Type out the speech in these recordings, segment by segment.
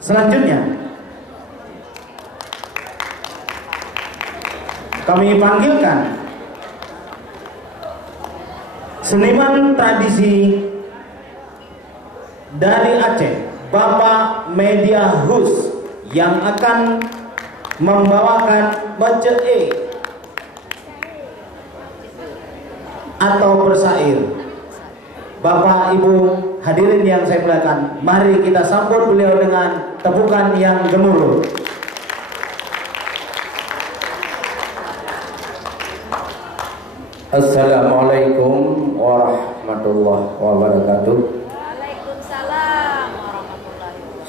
Selanjutnya kami panggilkan seniman tradisi dari Aceh, Bapak Media Hus, yang akan membawakan bacae atau bersair. Bapak Ibu hadirin yang saya muliakan, mari kita sambut beliau dengan tepukan yang gemuruh. Assalamualaikum warahmatullahi wabarakatuh. Waalaikumsalam warahmatullahi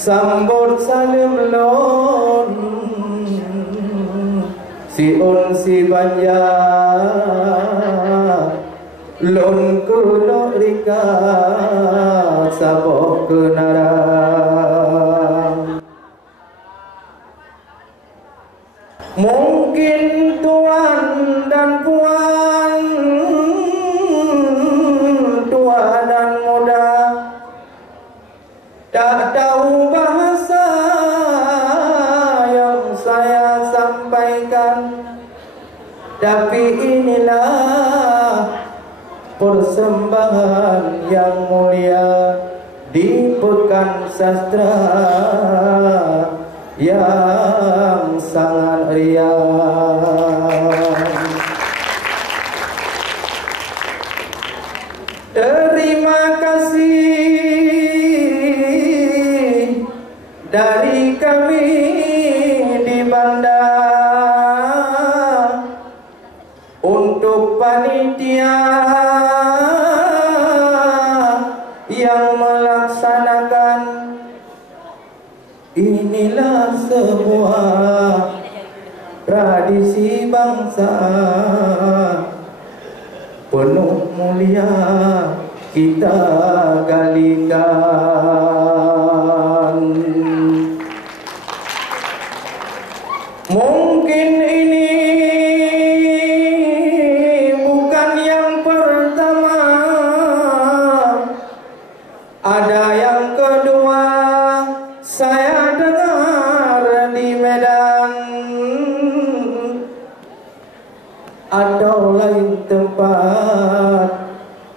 Sambut salim lon siun si banja lon kulo rika saboh kenarang. Mungkin tuan dan puan, tua dan muda, tak tahu bahasa yang saya sampaikan, tapi inilah persembahan yang mulia di pekan sastra yang sangat riang. Terima kasih dari kami di Banda untuk panitia yang melaksanakan. Inilah sebuah tradisi bangsa penuh mulia kita galikan. Mungkin ini bukan yang pertama, ada yang kedua saya dengar di Medan atau lain tempat,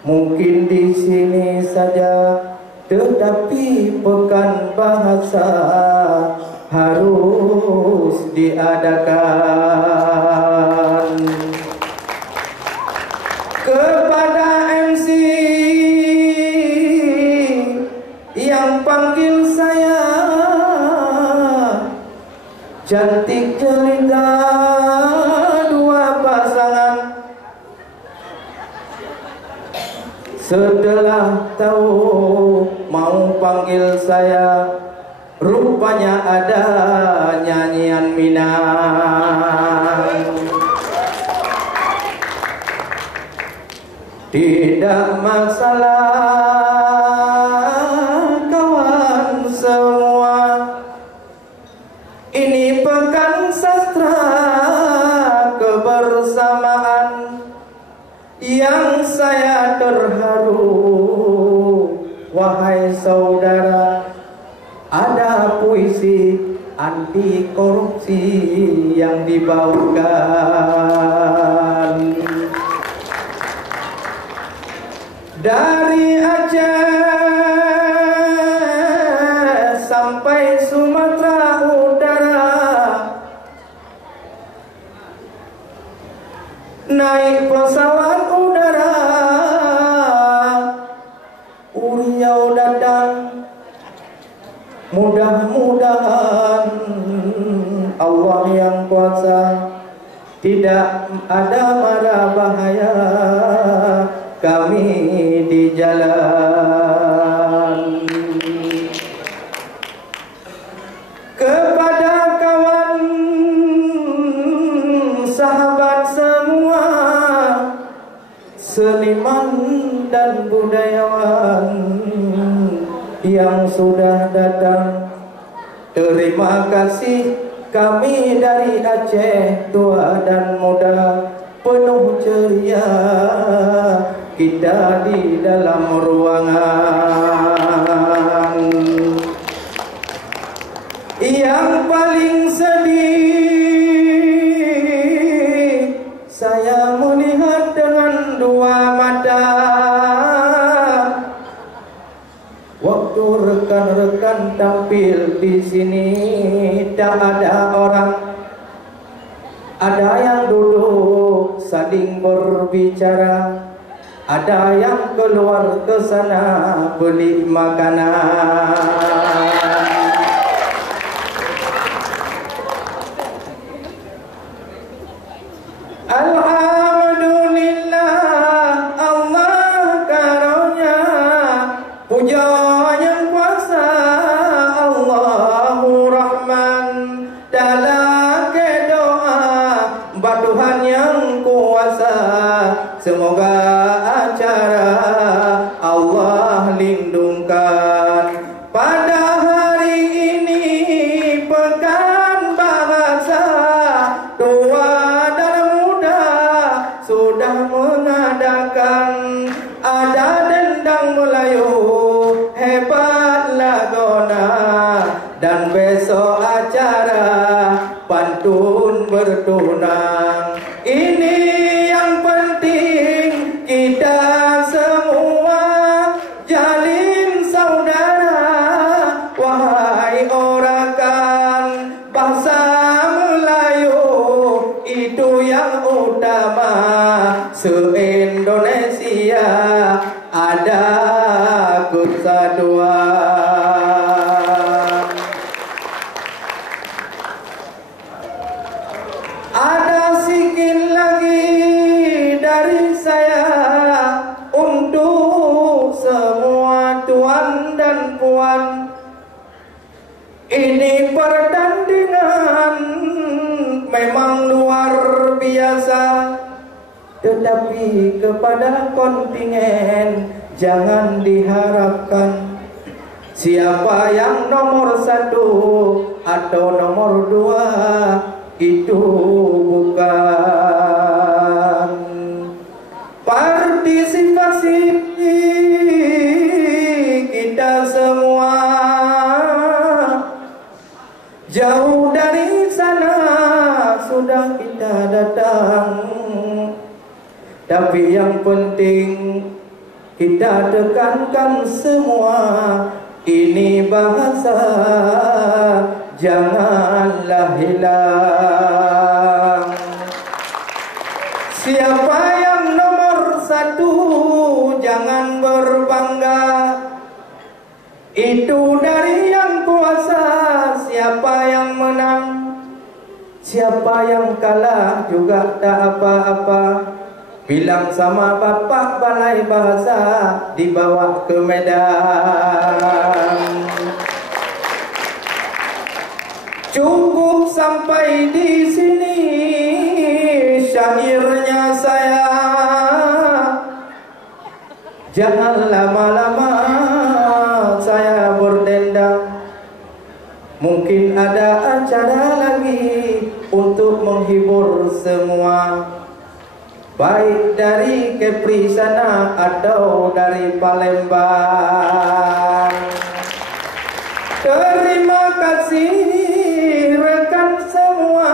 mungkin di sini saja, tetapi pekan bahasa harus diadakan. Kepada MC yang panggil saya cantik jelita dua pasangan, setelah tahu mau panggil saya, rupanya ada nyanyian Minang. Tidak masalah kawan semua, ini pekan sastra kebersamaan yang saya terharu. Wahai saudara, ada puisi anti korupsi yang dibawakan dari Aceh sampai Sumatera Utara. beliau datang. Mudah-mudahan Allah yang kuasa tidak ada mara bahaya kami di jalan. Kepada kawan sahabat semua, seniman dan budayawan yang sudah datang, terima kasih kami dari Aceh, tua dan muda, penuh ceria kita di dalam ruangan. Yang paling sedih saya melihat dengan dua mata waktu rekan-rekan tampil di sini. Tak ada orang, ada yang duduk saling berbicara, ada yang keluar ke sana beli makanan. Alhamdulillah, Allah karunia, puja yang kuasa, Allahu Rahman. Dalam doa Tuhan yang kuasa, semoga acara Allah lindungkan. Pada hari ini pekan bahasa, tua dan muda sudah mengadakan. Ada dendang Melayu hebat lagona, dan besok acara pantun bertunang. Ini yang penting, kita semua jalin saudara. Wahai orakan bahasa Melayu, itu yang utama. Se-Indonesia ada kesatuan. Ada sikit lagi dari saya untuk semua tuan dan puan. Ini pertandingan memang luar biasa, tetapi kepada kontingen jangan diharapkan siapa yang nomor 1 atau nomor 2, itu bukan. Partisipasi kita semua, jauh dari sana sudah kita datang. Tapi yang penting kita tekankan semua, ini bahasa janganlah hilang. Siapa yang nomor 1 jangan berbangga, itu dari yang kuasa. Siapa yang menang, siapa yang kalah juga tak apa-apa. Bilang sama bapak balai bahasa, dibawa ke Medan. Cukup sampai di sini syairnya saya. Jangan lama-lama saya berdendang. Mungkin ada acara lagi untuk menghibur semua, baik dari Kepri sana atau dari Palembang. Terima kasih rekan semua,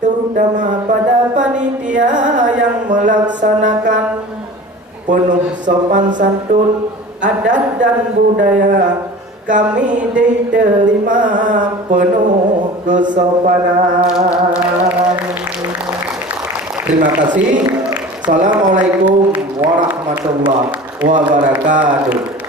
terutama pada panitia yang melaksanakan. Penuh sopan santun, adat dan budaya, kami diterima penuh kesopanan. Terima kasih. Assalamualaikum warahmatullahi wabarakatuh.